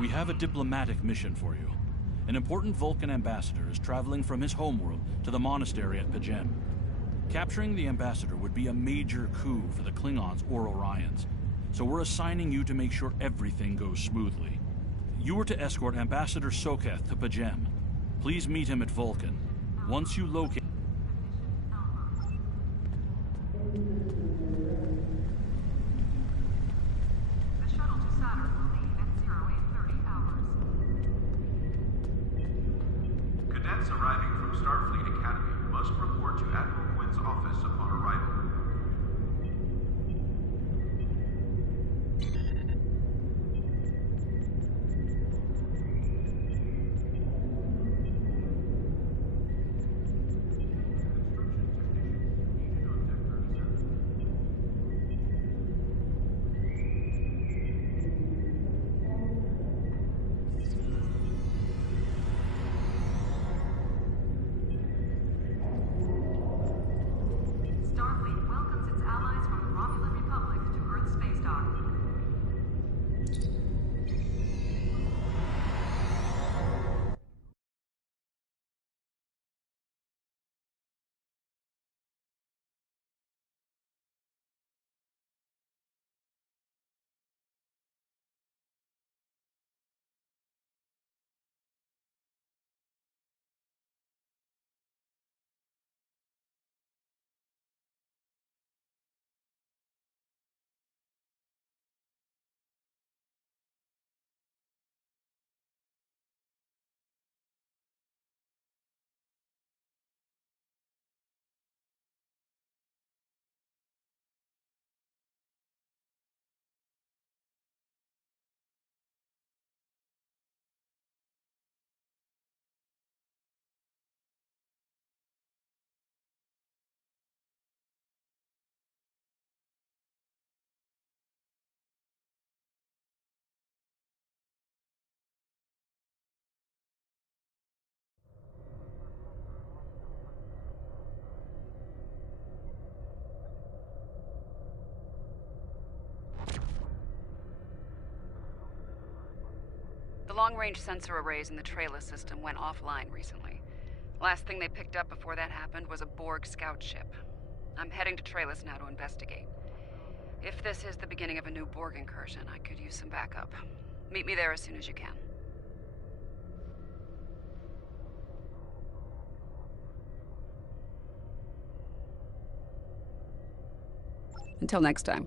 We have a diplomatic mission for you. An important Vulcan ambassador is traveling from his homeworld to the monastery at Pajem. Capturing the ambassador would be a major coup for the Klingons or Orions, so we're assigning you to make sure everything goes smoothly. You are to escort Ambassador Soketh to Pajem. Please meet him at Vulcan. Once you locate... The shuttle to Saturn will leave at 0830 hours. Cadets arriving from Starfleet Academy must report to Admiral Quinn's office upon arrival. Starfleet welcomes its allies from the Romulan Republic to Earth space dock. The long-range sensor arrays in the trailer system went offline recently. Last thing they picked up before that happened was a Borg scout ship. I'm heading to Trailus now to investigate. If this is the beginning of a new Borg incursion, I could use some backup. Meet me there as soon as you can. Until next time.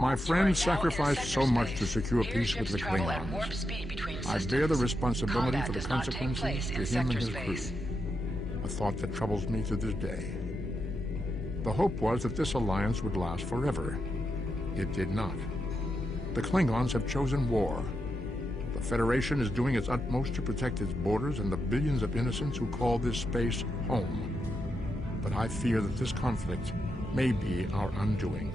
My friend sacrificed so much to secure peace with the Klingons. I bear the responsibility for the consequences to him and his crew, a thought that troubles me to this day. The hope was that this alliance would last forever. It did not. The Klingons have chosen war. The Federation is doing its utmost to protect its borders and the billions of innocents who call this space home. But I fear that this conflict may be our undoing.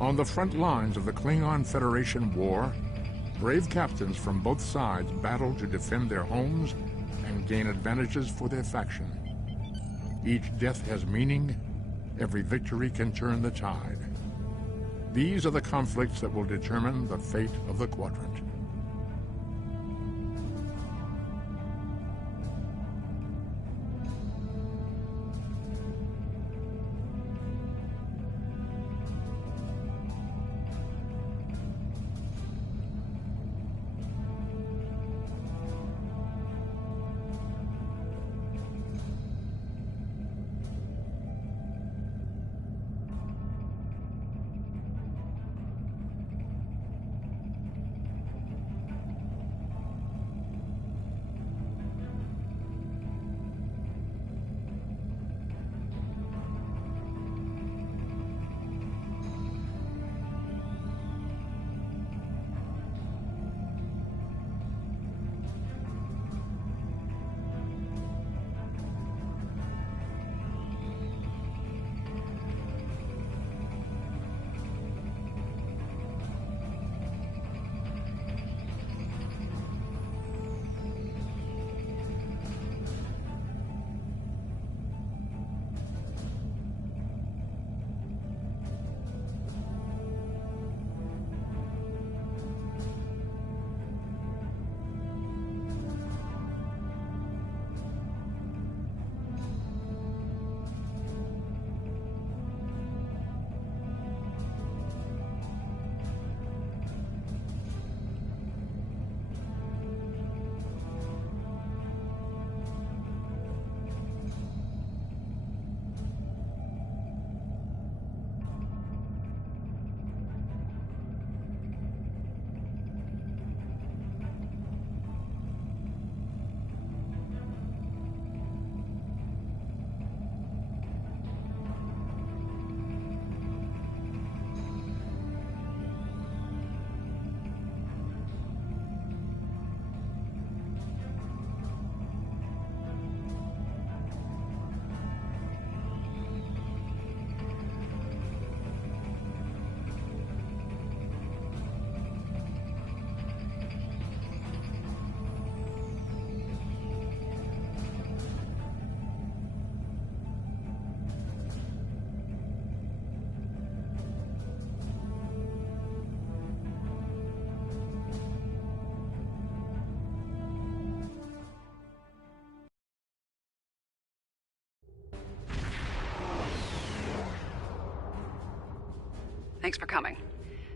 On the front lines of the Klingon Federation war, brave captains from both sides battle to defend their homes and gain advantages for their faction. Each death has meaning. Every victory can turn the tide. These are the conflicts that will determine the fate of the quadrant. Thanks for coming.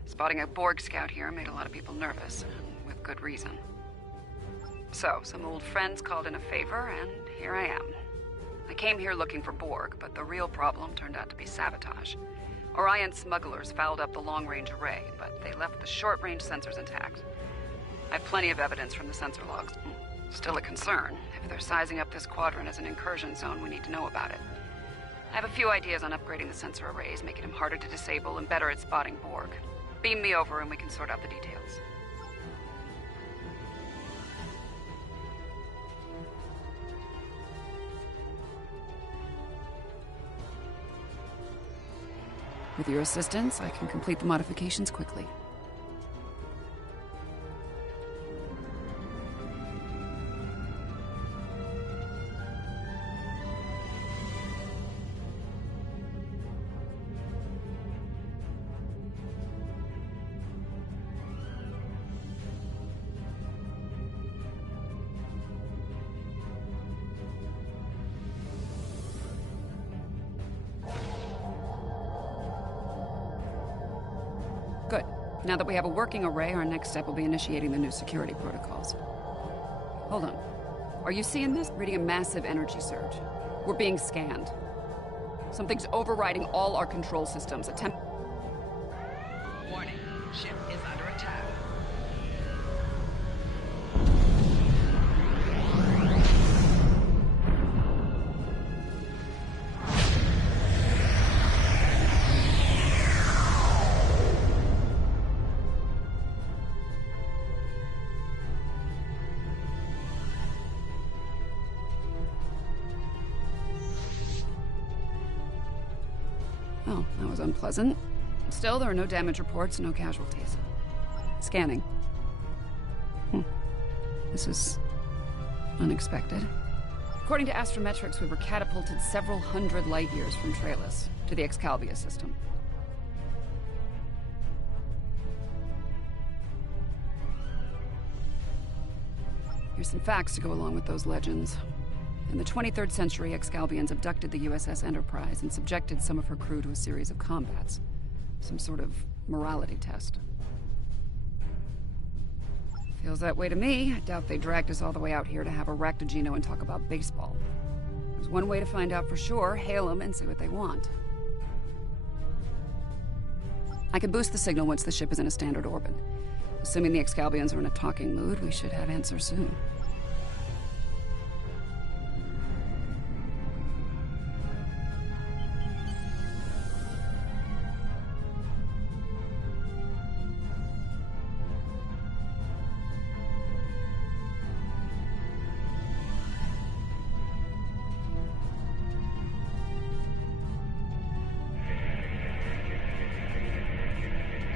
Spotting a Borg scout here made a lot of people nervous, with good reason. So, some old friends called in a favor, and here I am. I came here looking for Borg, but the real problem turned out to be sabotage. Orion smugglers fouled up the long-range array, but they left the short-range sensors intact. I have plenty of evidence from the sensor logs. Still a concern. If they're sizing up this quadrant as an incursion zone, we need to know about it. I have a few ideas on upgrading the sensor arrays, making them harder to disable and better at spotting Borg. Beam me over and we can sort out the details. With your assistance, I can complete the modifications quickly. Good. Now that we have a working array, our next step will be initiating the new security protocols. Hold on. Are you seeing this? Reading a massive energy surge. We're being scanned. Something's overriding all our control systems. Warning. Ship is under attack. Oh, that was unpleasant. Still, there are no damage reports, no casualties. Scanning. This is unexpected. According to astrometrics, we were catapulted several hundred light years from Trailus to the Excalibur system. Here's some facts to go along with those legends. In the 23rd century, Excalbians abducted the USS Enterprise and subjected some of her crew to a series of combats. Some sort of morality test. Feels that way to me. I doubt they dragged us all the way out here to have a ractogino and talk about baseball. There's one way to find out for sure. Hail them and see what they want. I can boost the signal once the ship is in a standard orbit. Assuming the Excalbians are in a talking mood, we should have answers soon.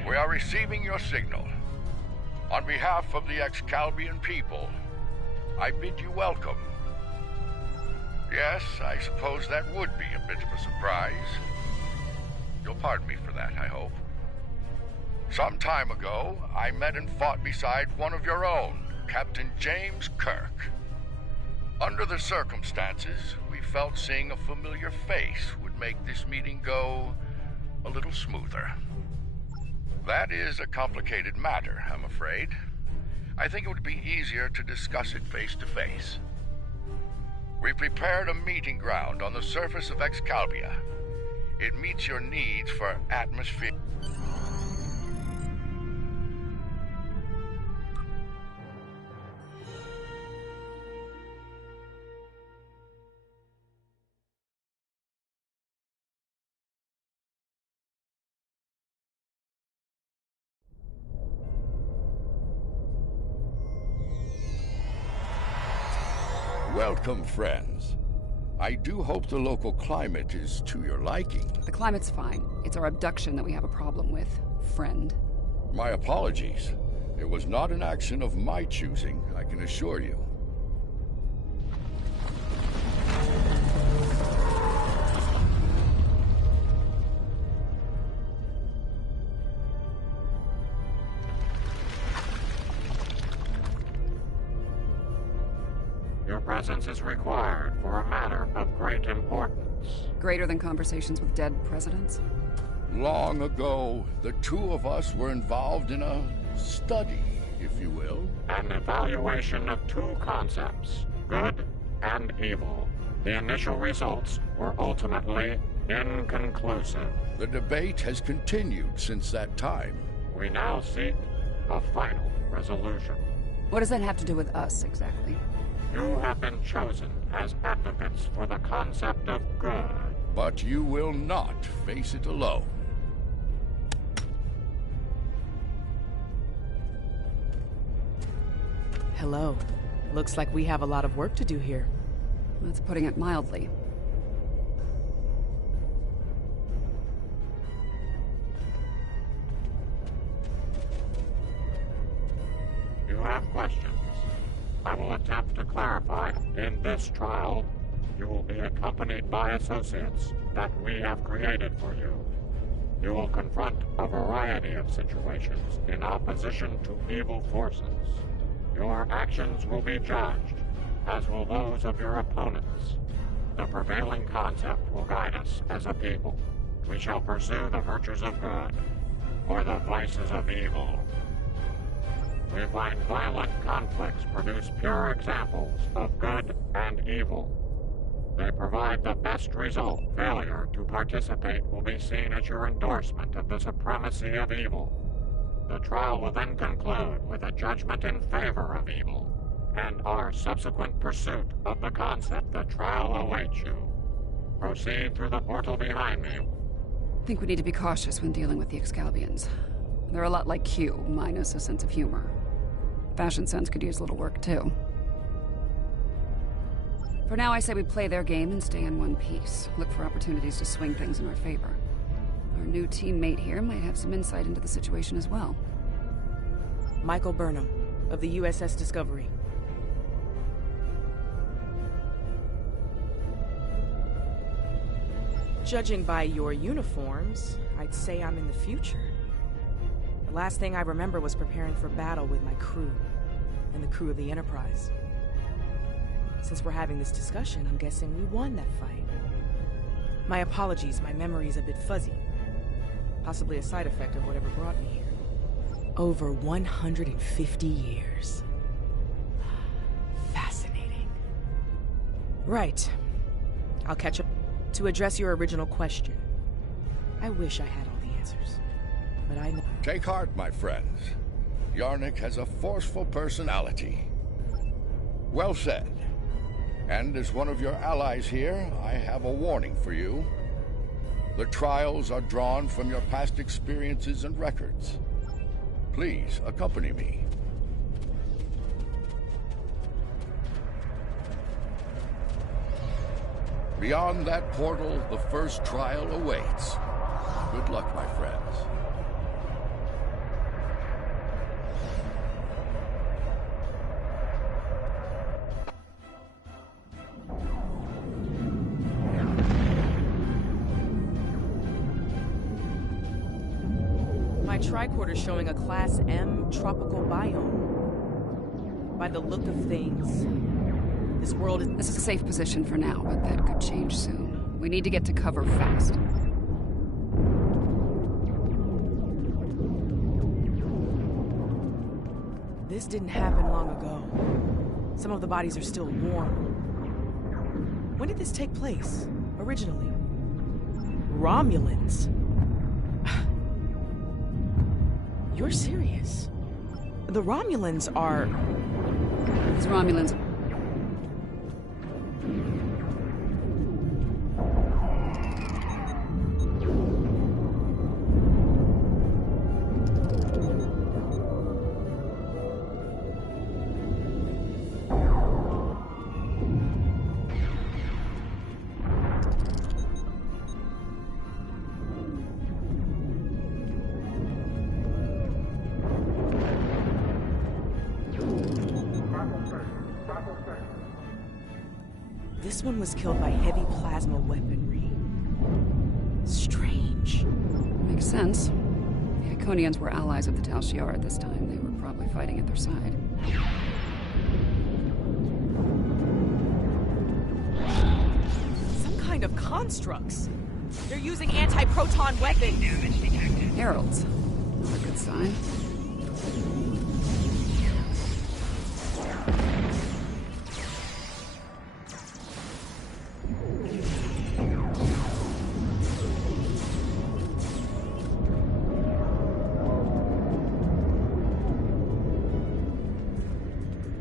We are receiving your signal. On behalf of the Excalbian people, I bid you welcome. Yes, I suppose that would be a bit of a surprise. You'll pardon me for that, I hope. Some time ago, I met and fought beside one of your own, Captain James Kirk. Under the circumstances, we felt seeing a familiar face would make this meeting go a little smoother. That is a complicated matter, I'm afraid. I think it would be easier to discuss it face to face. We prepared a meeting ground on the surface of Excalibur. It meets your needs for atmosphere. Welcome, friends. I do hope the local climate is to your liking. The climate's fine. It's our abduction that we have a problem with, friend. My apologies. It was not an action of my choosing, I can assure you. Your presence is required for a matter of great importance. Greater than conversations with dead presidents? Long ago, the two of us were involved in a study, if you will. An evaluation of two concepts, good and evil. The initial results were ultimately inconclusive. The debate has continued since that time. We now seek a final resolution. What does that have to do with us, exactly? You have been chosen as advocates for the concept of good. But you will not face it alone. Hello. Looks like we have a lot of work to do here. That's putting it mildly. You have questions. I will attempt to clarify. In this trial, you will be accompanied by associates that we have created for you. You will confront a variety of situations in opposition to evil forces. Your actions will be judged, as will those of your opponents. The prevailing concept will guide us as a people. We shall pursue the virtues of good, or the vices of evil. We find violent conflicts produce pure examples of good and evil. They provide the best result. Failure to participate will be seen as your endorsement of the supremacy of evil. The trial will then conclude with a judgment in favor of evil, and our subsequent pursuit of the concept. The trial awaits you. Proceed through the portal behind me. I think we need to be cautious when dealing with the Excalbians. They're a lot like Q, minus a sense of humor. Fashion sense could use a little work, too. For now, I say we play their game and stay in one piece. Look for opportunities to swing things in our favor. Our new teammate here might have some insight into the situation as well. Michael Burnham, of the USS Discovery. Judging by your uniforms, I'd say I'm in the future. The last thing I remember was preparing for battle with my crew, and the crew of the Enterprise. Since we're having this discussion, I'm guessing we won that fight. My apologies, my memory's a bit fuzzy. Possibly a side effect of whatever brought me here. Over 150 years. Fascinating. Right. I'll catch up. To address your original question, I wish I had all the answers, but I know... Take heart, my friends. Yarnik has a forceful personality. Well said. And as one of your allies here, I have a warning for you. The trials are drawn from your past experiences and records. Please, accompany me. Beyond that portal, the first trial awaits. Good luck, my friends. My tricorder's showing a Class M tropical biome. By the look of things, this world is... This is a safe position for now, but that could change soon. We need to get to cover fast. This didn't happen long ago. Some of the bodies are still warm. When did this take place, originally? Romulans? You're serious? The Romulans are... These Romulans... This one was killed by heavy plasma weaponry. Strange. Makes sense. The Iconians were allies of the Tal Shiar at this time. They were probably fighting at their side. Some kind of constructs. They're using anti-proton weapons. Heralds. Not a good sign.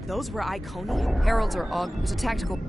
Those were Iconian? Heralds are aug... It was a tactical...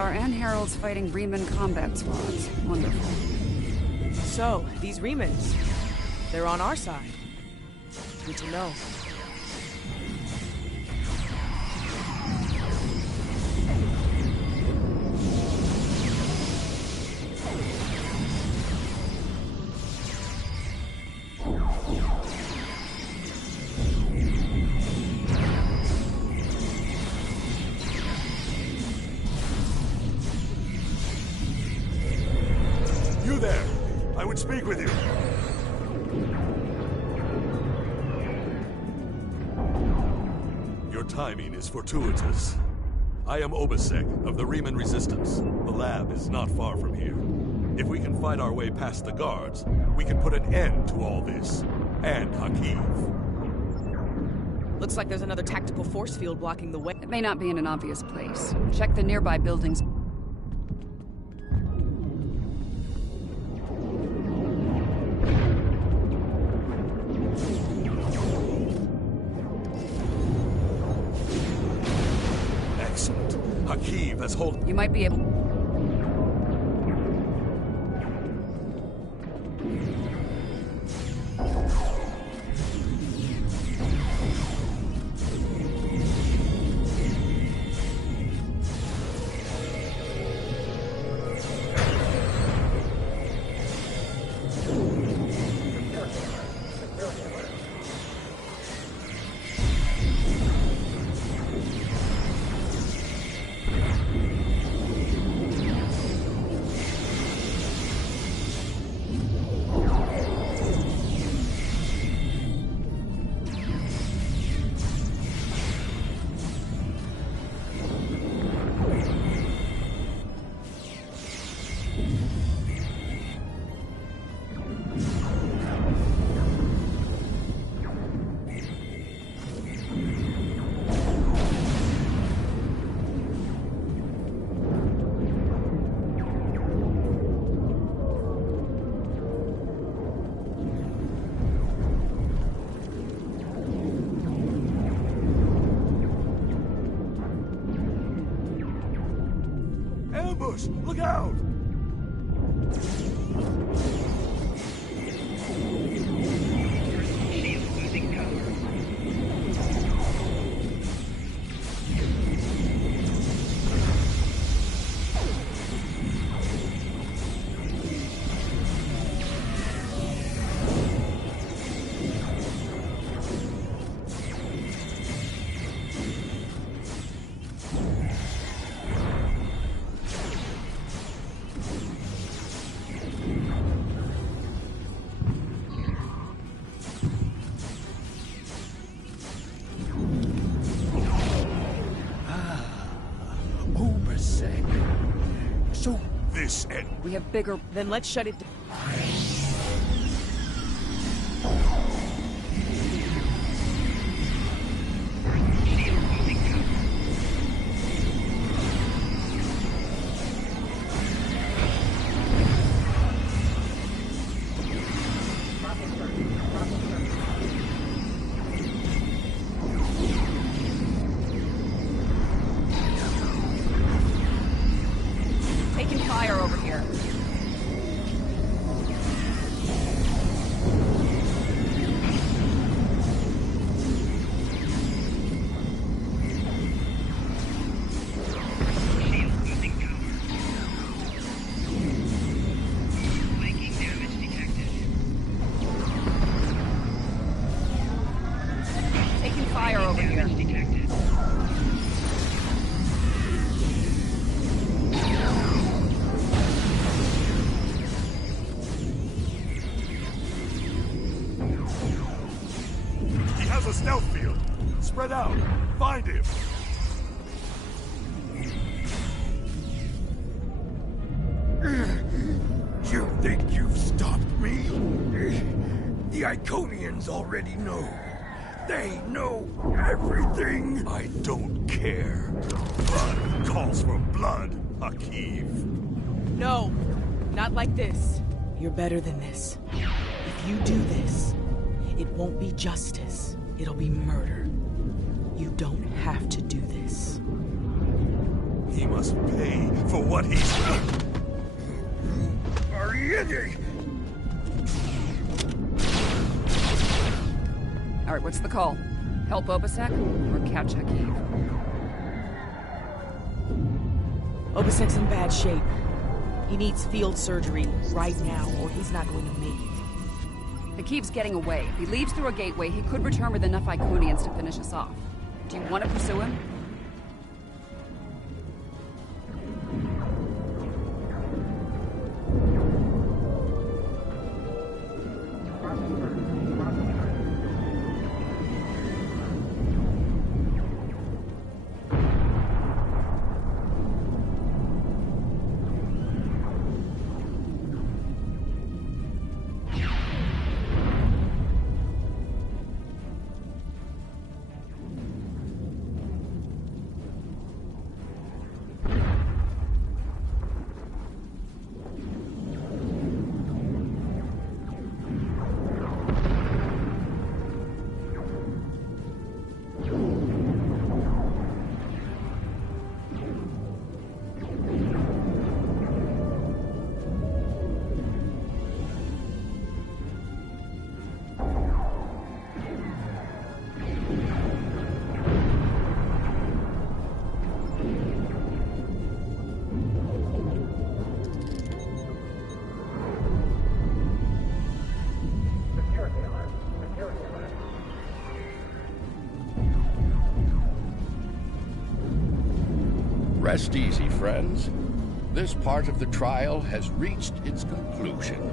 and Heralds fighting Riemann combat squads. Wonderful. So, these Riemans, they're on our side. Good to know. Speak with you. Your timing is fortuitous. I am Obasek of the Riemann Resistance. The lab is not far from here. If we can fight our way past the guards, we can put an end to all this. And Hakiv. Looks like there's another tactical force field blocking the way. It may not be in an obvious place. Check the nearby buildings. Excellent. Hakeem has hold. You might be able... Ambush! Look out! So this end. We have bigger... Then let's shut it down. A stealth field. Spread out. Find him. You think you've stopped me? The Iconians already know. They know everything. I don't care. Blood calls for blood, Hakeem. No, not like this. You're better than this. If you do this, it won't be justice. It'll be murder. You don't have to do this. He must pay for what he's done. Are you? All right, what's the call? Help Obasek or catch Hakeem? Obasek's in bad shape. He needs field surgery right now, or he's not going to make it. Hakeem's getting away. If he leaves through a gateway, he could return with enough Iconians to finish us off. Do you want to pursue him? Rest easy, friends. This part of the trial has reached its conclusion.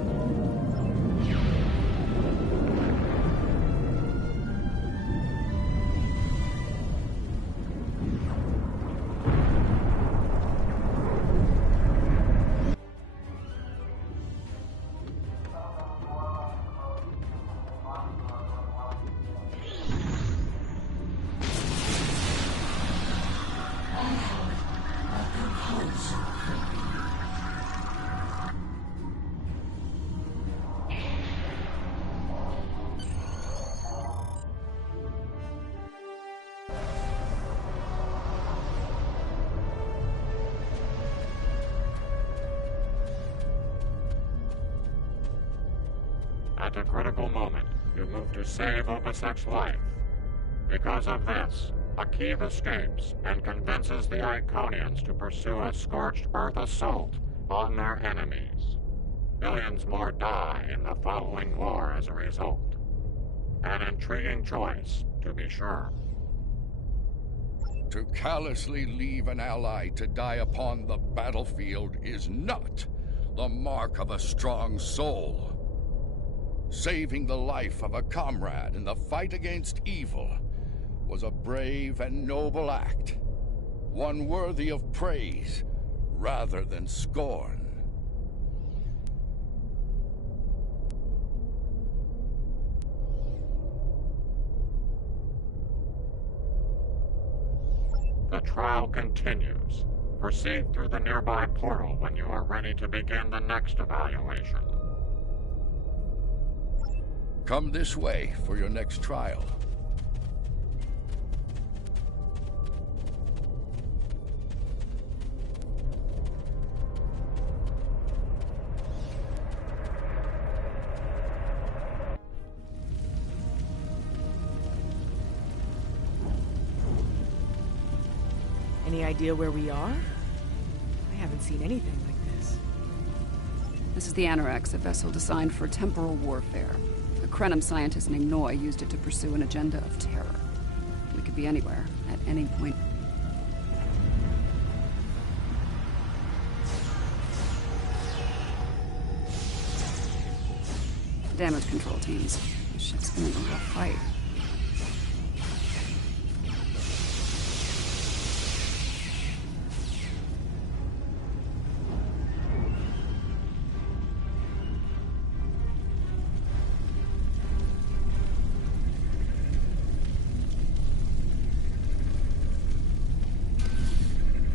At a critical moment, you move to save Obasek's life. Because of this, Akiva escapes and convinces the Iconians to pursue a scorched earth assault on their enemies. Billions more die in the following war as a result. An intriguing choice, to be sure. To callously leave an ally to die upon the battlefield is not the mark of a strong soul. Saving the life of a comrade in the fight against evil was a brave and noble act, one worthy of praise rather than scorn. The trial continues. Proceed through the nearby portal when you are ready to begin the next evaluation. Come this way for your next trial. Any idea where we are? I haven't seen anything like this. This is the Anorax, a vessel designed for temporal warfare. A Krenim scientist named Noy used it to pursue an agenda of terror. We could be anywhere, at any point. Damage control teams. This ship's been in a rough fight.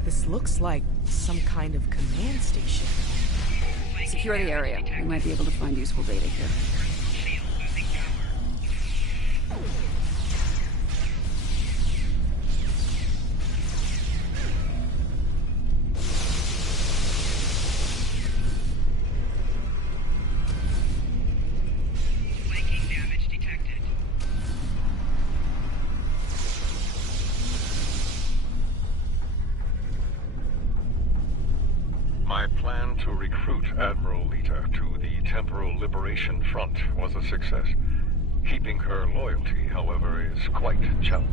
This looks like some kind of command station. Secure the area. We might be able to find useful data here. My plan to recruit Admiral Lita to the Temporal Liberation Front was a success. Keeping her loyalty, however, is quite challenging.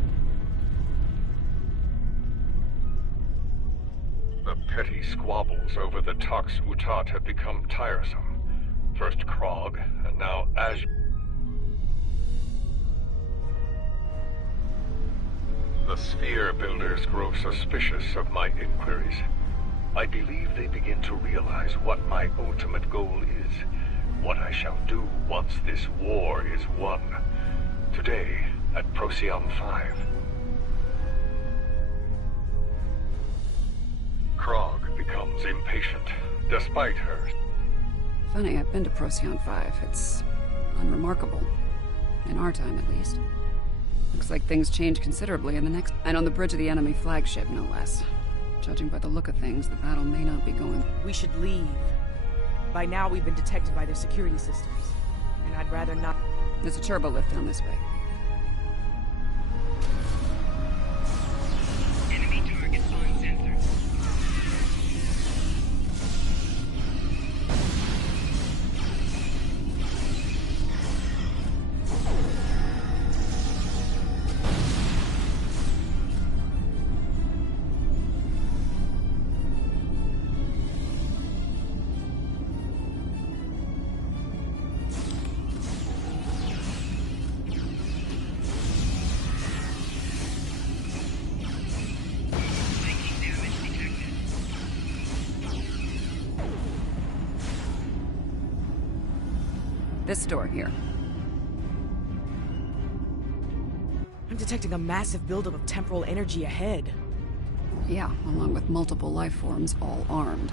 The petty squabbles over the Tox Utat have become tiresome. First Krog, and now The Sphere Builders grow suspicious of my inquiries. I believe they begin to realize what my ultimate goal is, what I shall do once this war is won. Today, at Procyon 5. Krog becomes impatient, despite her. Funny, I've been to Procyon 5. It's unremarkable. In our time, at least. Looks like things change considerably in the next... And on the bridge of the enemy flagship, no less. Judging by the look of things, the battle may not be going... We should leave. By now, we've been detected by their security systems. And I'd rather not... There's a turbo lift down this way. Enemy targets on sensor. This door here. I'm detecting a massive buildup of temporal energy ahead. Yeah, along with multiple life forms, all armed.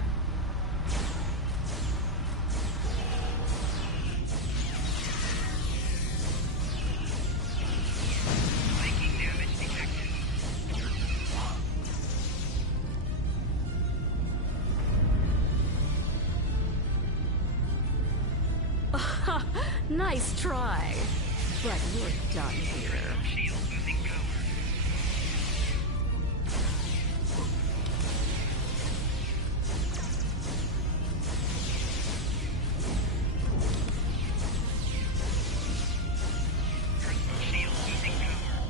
Nice try. But you're done here. Shield losing power. Shield losing power. Shield losing power.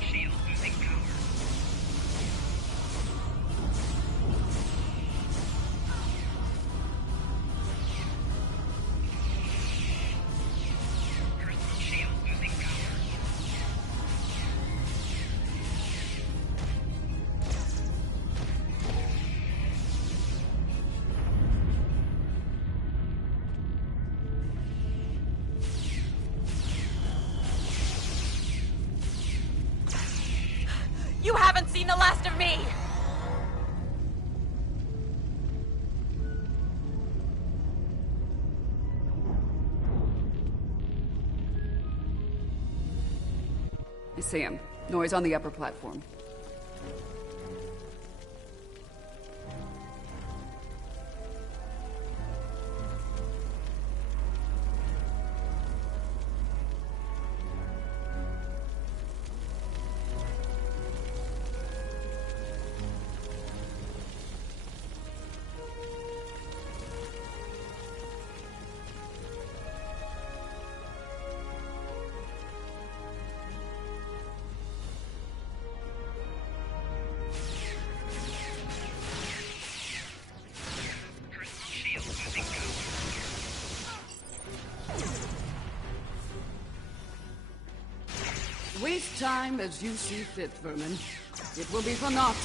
Shield losing power. You haven't seen the last of me! I see him. Noise on the upper platform. Shield losing power. Waste time as you see fit, vermin. It will be for naught.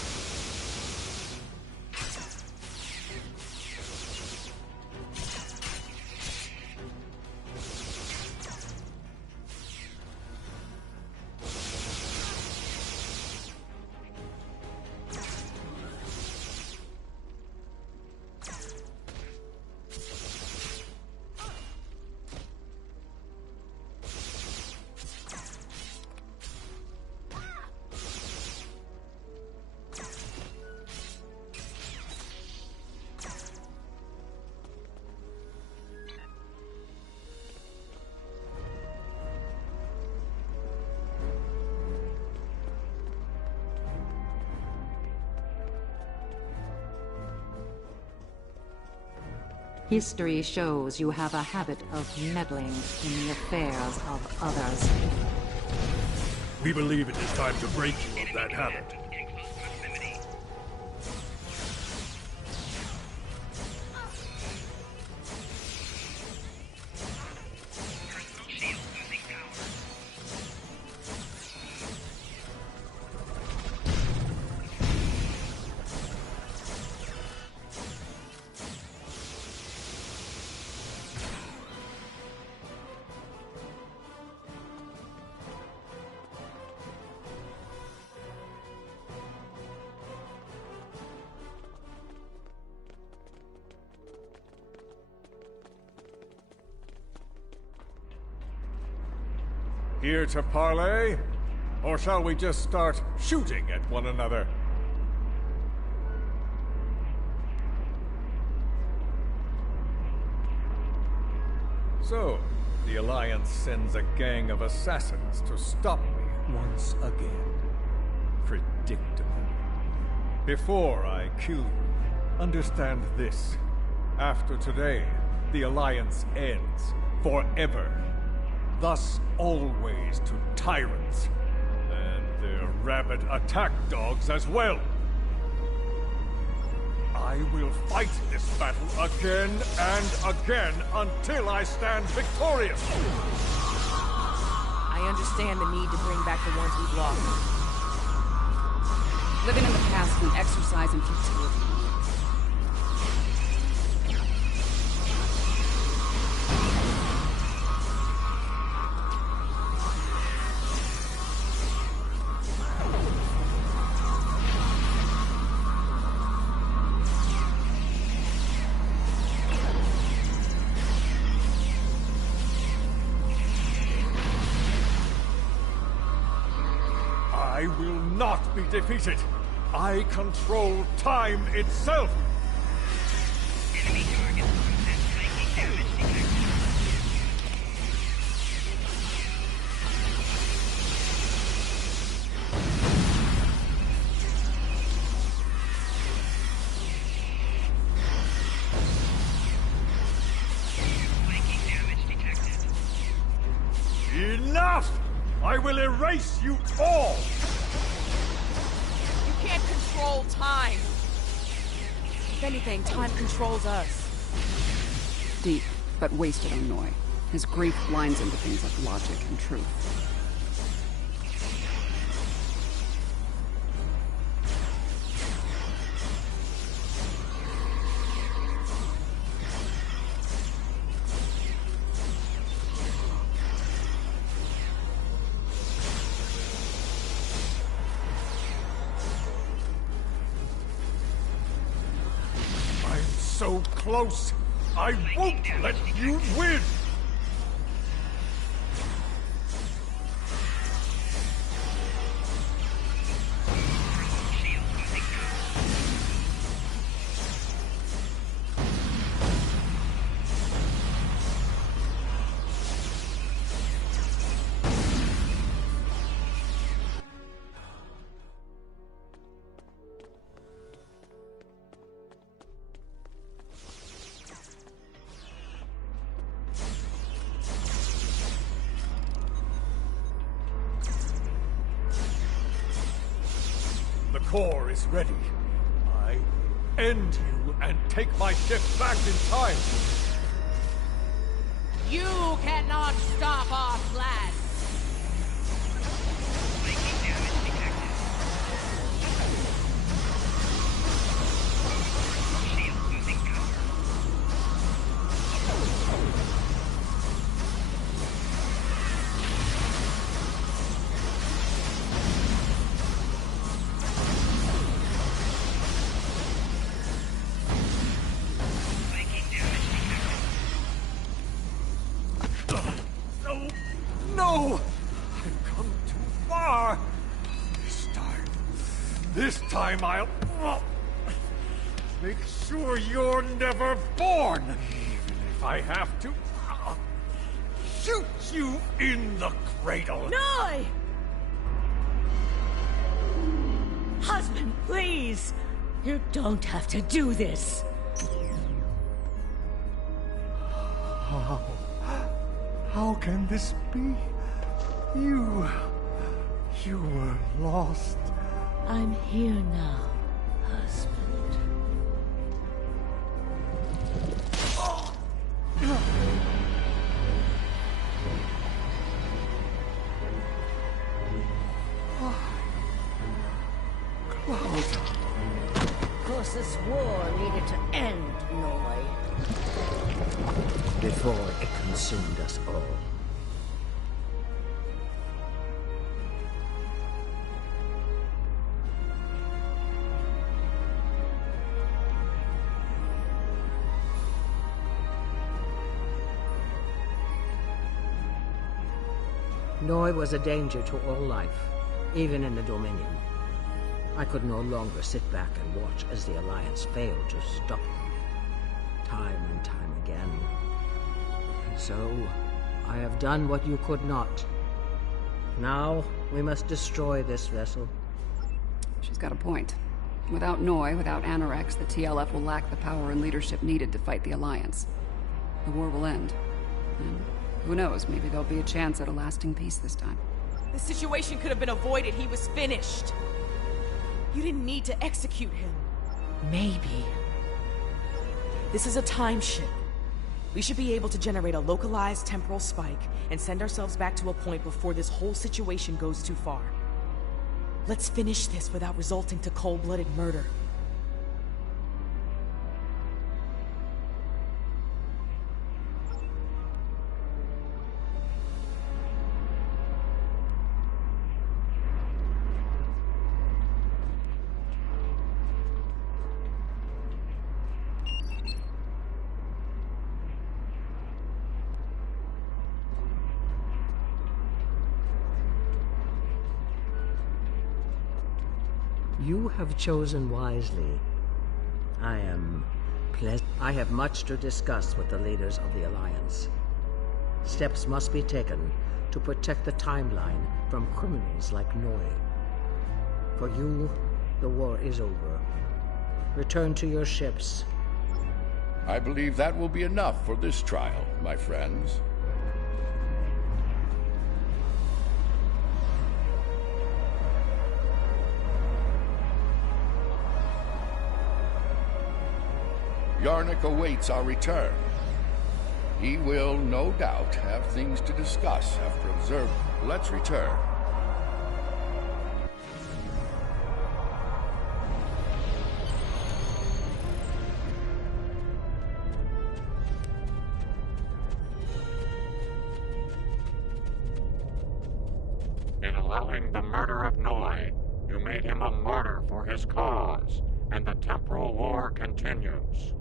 History shows you have a habit of meddling in the affairs of others. We believe it is time to break you of that habit. In close proximity. Shield losing power. Here to parley? Or shall we just start shooting at one another? So, the Alliance sends a gang of assassins to stop me once again. Predictable. Before I kill you, understand this. After today, the Alliance ends forever. Thus always to tyrants. They're rabid attack dogs as well. I will fight this battle again and again until I stand victorious. I understand the need to bring back the ones we've lost. Living in the past is an exercise in futility. I will not be defeated. I control time itself. Enemy target process making damage detected. Making damage detected. Enough! I will erase you all! You can't control time. If anything, time controls us. Deep, but wasted on Noi. His grief blinds him to things like logic and truth. So close! I won't let you win! The core is ready. I end you and take my ship back in time. You cannot stop our plan. Making damage detected. Shield losing power. No! I've come too far! This time I'll make sure you're never born! Even if I have to shoot you in the cradle! Noi! Husband, please! You don't have to do this. How can this be? You were lost. I'm here now, husband. Of course, this war needed to end, Noi. Before it consumed us all. Noi was a danger to all life, even in the Dominion. I could no longer sit back and watch as the Alliance failed to stop them, time and time again. And so, I have done what you could not. Now, we must destroy this vessel. She's got a point. Without Noi, without Anorex, the TLF will lack the power and leadership needed to fight the Alliance. The war will end. And who knows, maybe there'll be a chance at a lasting peace this time. The situation could have been avoided. He was finished. You didn't need to execute him. Maybe. This is a time ship. We should be able to generate a localized temporal spike and send ourselves back to a point before this whole situation goes too far. Let's finish this without resulting to cold-blooded murder. You have chosen wisely. I have much to discuss with the leaders of the Alliance. Steps must be taken to protect the timeline from criminals like Noi. For you, the war is over. Return to your ships. I believe that will be enough for this trial, my friends. Yarnik awaits our return. He will, no doubt, have things to discuss after observing. Let's return. In allowing the murder of Noi, you made him a martyr for his cause, and the temporal war continues.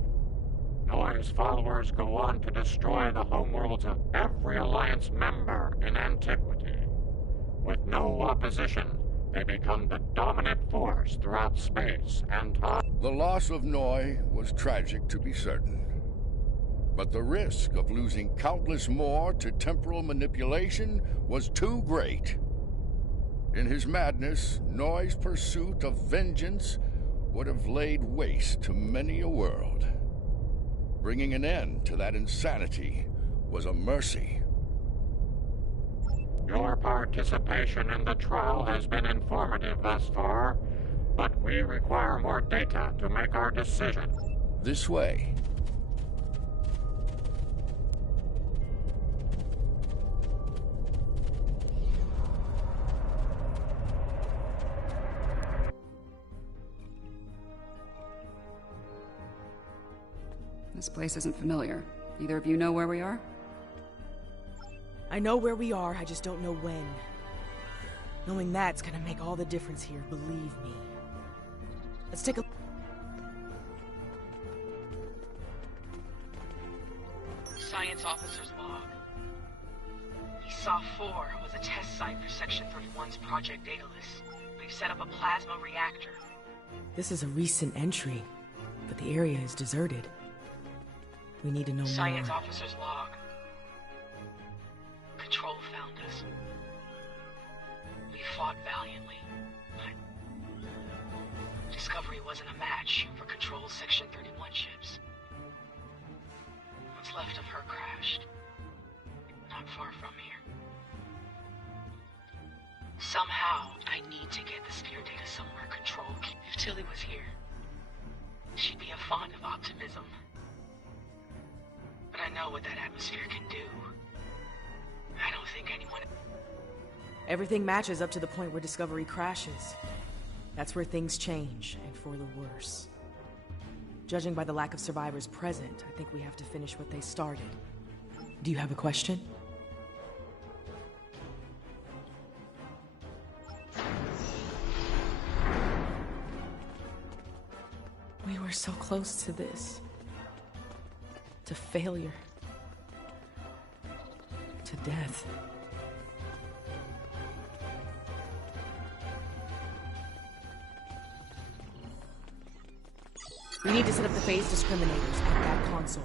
Noi's followers go on to destroy the homeworlds of every Alliance member in antiquity. With no opposition, they become the dominant force throughout space and time. The loss of Noi was tragic, to be certain. But the risk of losing countless more to temporal manipulation was too great. In his madness, Noi's pursuit of vengeance would have laid waste to many a world. Bringing an end to that insanity was a mercy. Your participation in the trial has been informative thus far, but we require more data to make our decision. This way. This place isn't familiar. Either of you know where we are? I know where we are, I just don't know when. Knowing that's gonna make all the difference here, believe me. Let's take a... Science officer's log. ESOF 4 was a test site for Section 31's Project Daedalus. We've set up a plasma reactor. This is a recent entry, but the area is deserted. We need to know Science more. officer's log. Control found us. We fought valiantly, but Discovery wasn't a match for Control's Section 31 ships. What's left of her crashed, not far from here. Somehow, I need to get the sphere data somewhere. Control. If Tilly was here, she'd be fond of optimism. But I know what that atmosphere can do. I don't think anyone... Everything matches up to the point where Discovery crashes. That's where things change, and for the worse. Judging by the lack of survivors present, I think we have to finish what they started. Do you have a question? We were so close to this. To failure. To death. We need to set up the phase discriminators at that console.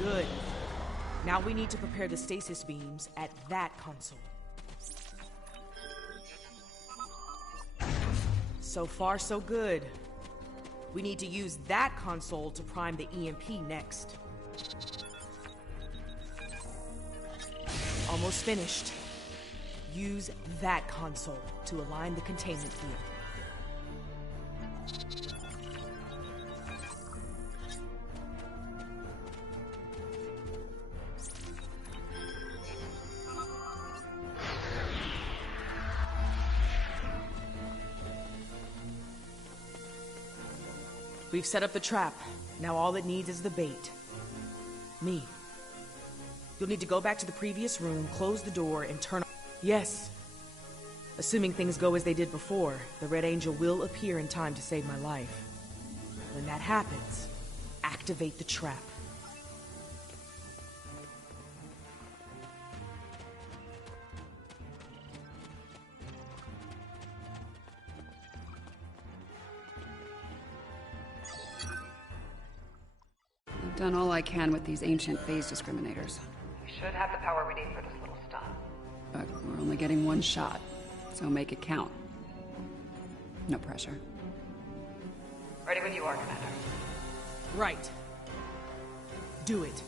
Good. Now we need to prepare the stasis beams at that console. So far, so good. We need to use that console to prime the EMP next. Almost finished. Use that console to align the containment field. We've set up the trap. Now all it needs is the bait. Me. You'll need to go back to the previous room, close the door, and turn on... Yes. Assuming things go as they did before, the Red Angel will appear in time to save my life. When that happens, activate the trap. I've done all I can with these ancient phase discriminators. We should have the power we need for this little stunt. But we're only getting one shot, so make it count. No pressure. Ready when you are, Commander. Right. Do it.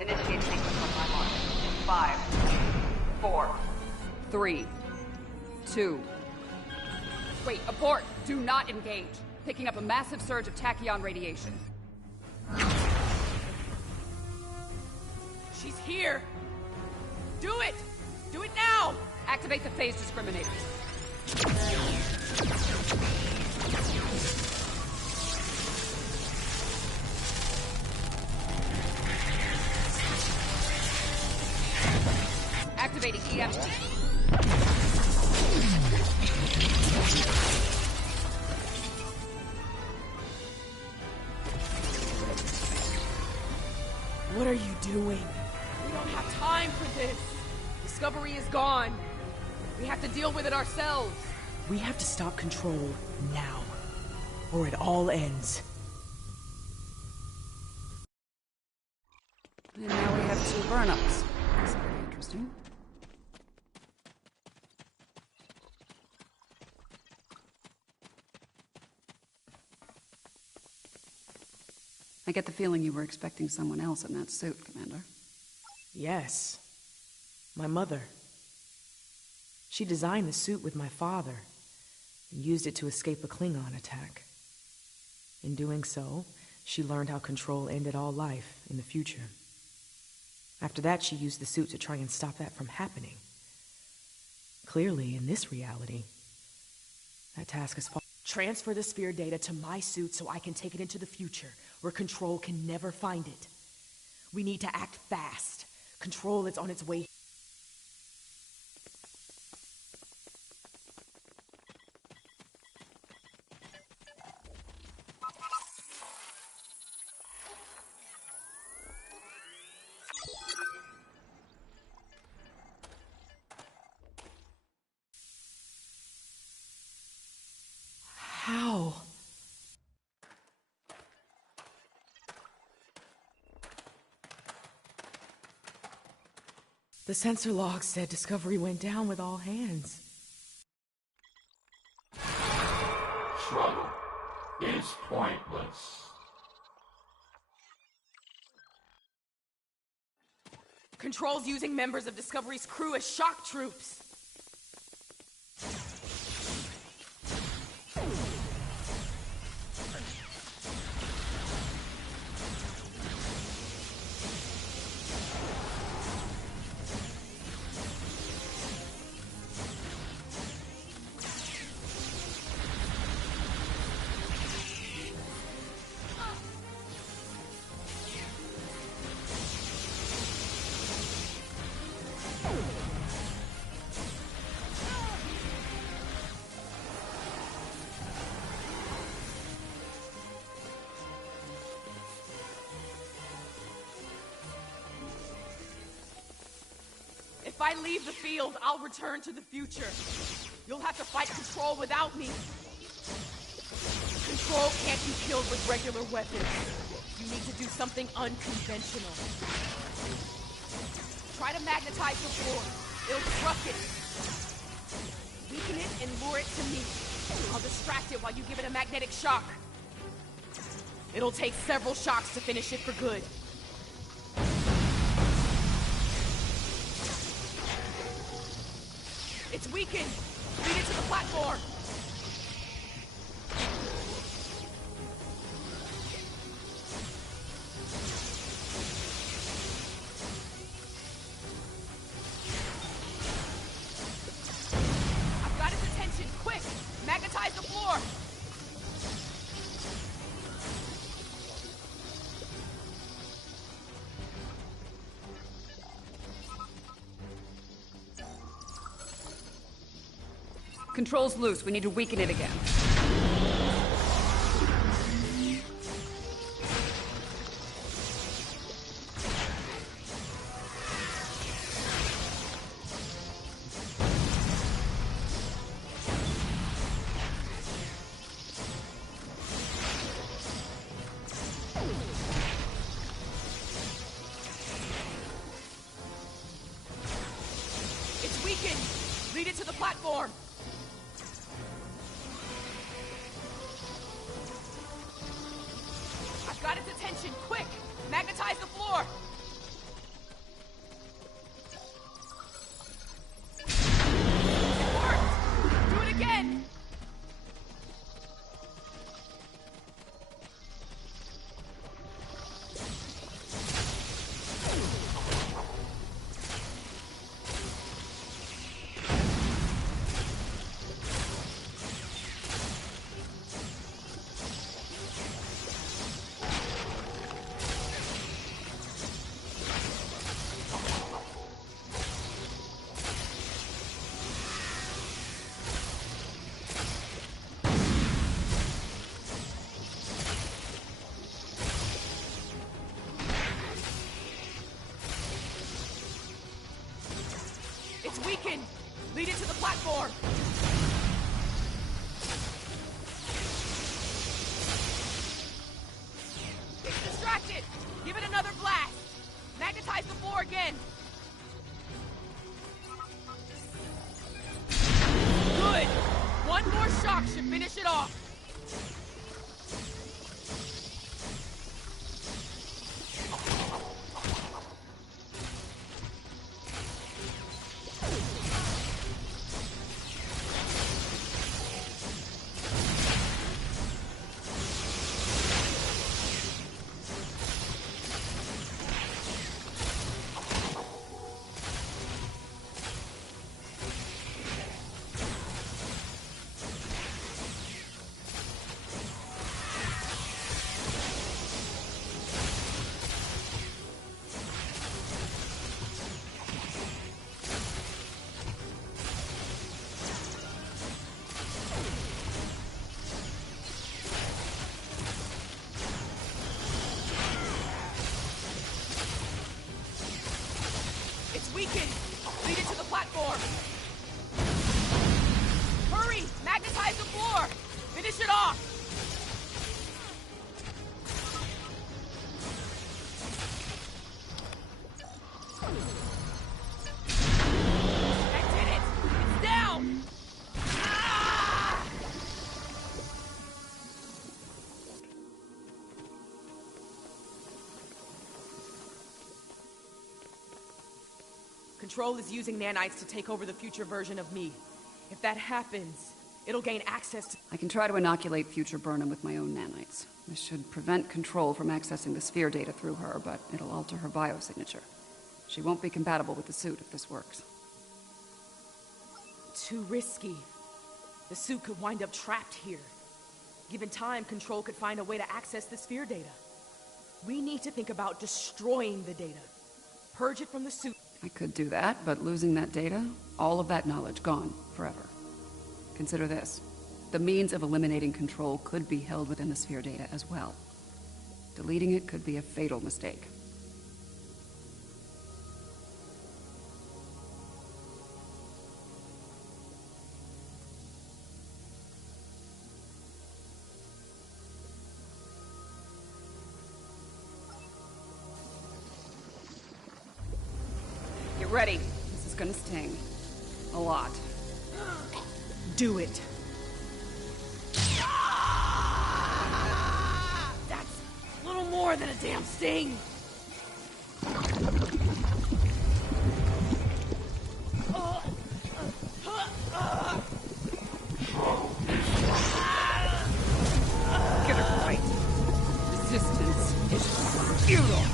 Initiate sequence on my mark. 5, 4, 3, 2. Wait, abort! Do not engage. Picking up a massive surge of tachyon radiation. She's here! Do it! Do it now! Activate the phase discriminators. Activating EMP. What are you doing? We don't have time for this. Discovery is gone. We have to deal with it ourselves. We have to stop Control now, or it all ends. And now we have 2 burn-ups. That's very interesting. I get the feeling you were expecting someone else in that suit, Commander. Yes. My mother. She designed the suit with my father and used it to escape a Klingon attack. In doing so, she learned how Control ended all life in the future. After that, she used the suit to try and stop that from happening. Clearly, in this reality, that task is... Transfer the sphere data to my suit so I can take it into the future, where Control can never find it. We need to act fast. Control is on its way. How? The sensor log said Discovery went down with all hands. Struggle is pointless. Control's using members of Discovery's crew as shock troops. If I leave the field, I'll return to the future. You'll have to fight Control without me. Control can't be killed with regular weapons. You need to do something unconventional. Try to magnetize the floor. It'll crush it. Weaken it and lure it to me. I'll distract it while you give it a magnetic shock. It'll take several shocks to finish it for good. It's weakened! Lead it to the platform! I've got its attention! Quick! Magnetize the floor! Control's loose. We need to weaken it again. It's weakened! Lead it to the platform! I've got its attention! Quick! Magnetize the floor! It worked! Do it again! It's weakened! Lead it to the platform! It's distracted! Give it another blast! Magnetize the floor again! Good! One more shock should finish it off! Weakened! Lead it to the platform! Hurry! Magnetize the floor! Finish it off! That did it! It's down! Ah! Control is using nanites to take over the future version of me. If that happens, it'll gain access to... I can try to inoculate future Burnham with my own nanites. This should prevent Control from accessing the sphere data through her, but it'll alter her biosignature. She won't be compatible with the suit if this works. Too risky. The suit could wind up trapped here. Given time, Control could find a way to access the sphere data. We need to think about destroying the data. Purge it from the suit. I could do that, but losing that data, all of that knowledge gone forever. Consider this. The means of eliminating Control could be held within the sphere data as well. Deleting it could be a fatal mistake. Get ready. This is gonna sting. A lot. Do it. more than a damn sting! Get her right. Resistance is futile.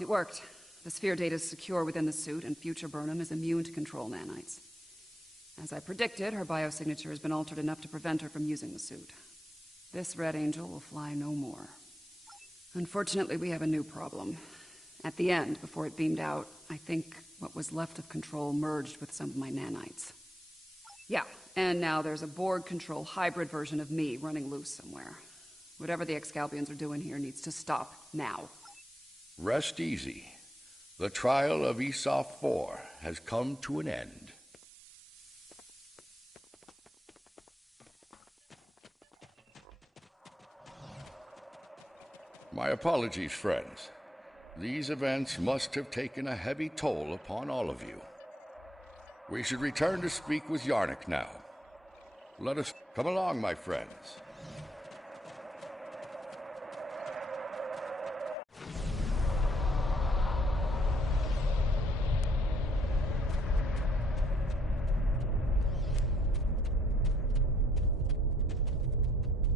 It worked. The sphere data is secure within the suit, and future Burnham is immune to control nanites. As I predicted, her biosignature has been altered enough to prevent her from using the suit. This Red Angel will fly no more. Unfortunately, we have a new problem. At the end, before it beamed out, I think what was left of control merged with some of my nanites. Yeah, and now there's a Borg-control hybrid version of me running loose somewhere. Whatever the Excalbians are doing here needs to stop now. Rest easy. The trial of Esau 4 has come to an end. My apologies, friends. These events must have taken a heavy toll upon all of you. We should return to speak with Yarnik now. Let us come along, my friends.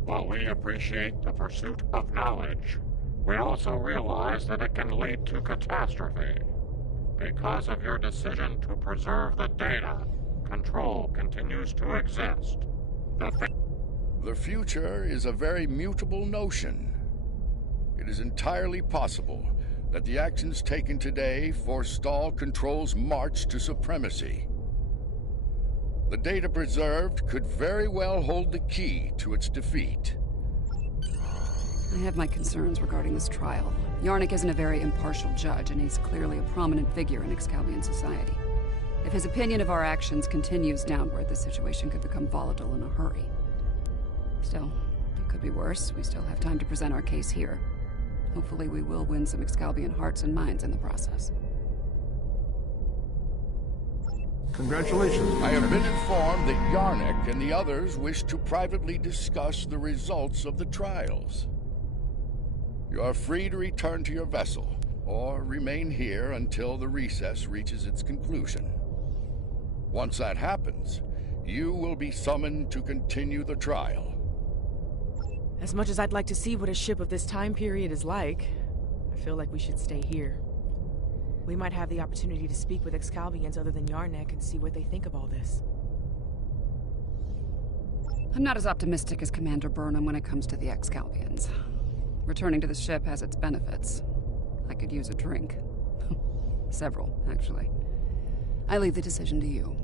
While we appreciate the pursuit of knowledge, we also realize that it can lead to catastrophe. Because of your decision to preserve the data, control continues to exist. The future is a very mutable notion. It is entirely possible that the actions taken today forestall Control's march to supremacy. The data preserved could very well hold the key to its defeat. I have my concerns regarding this trial. Yarnik isn't a very impartial judge, and he's clearly a prominent figure in Excalbian society. If his opinion of our actions continues downward, the situation could become volatile in a hurry. Still, it could be worse. We still have time to present our case here. Hopefully we will win some Excalbian hearts and minds in the process. Congratulations. I have been informed that Yarnik and the others wish to privately discuss the results of the trials. You are free to return to your vessel, or remain here until the recess reaches its conclusion. Once that happens, you will be summoned to continue the trial. As much as I'd like to see what a ship of this time period is like, I feel like we should stay here. We might have the opportunity to speak with Excalbians other than Yarnik and see what they think of all this. I'm not as optimistic as Commander Burnham when it comes to the Excalbians. Returning to the ship has its benefits. I could use a drink. Several, actually. I leave the decision to you.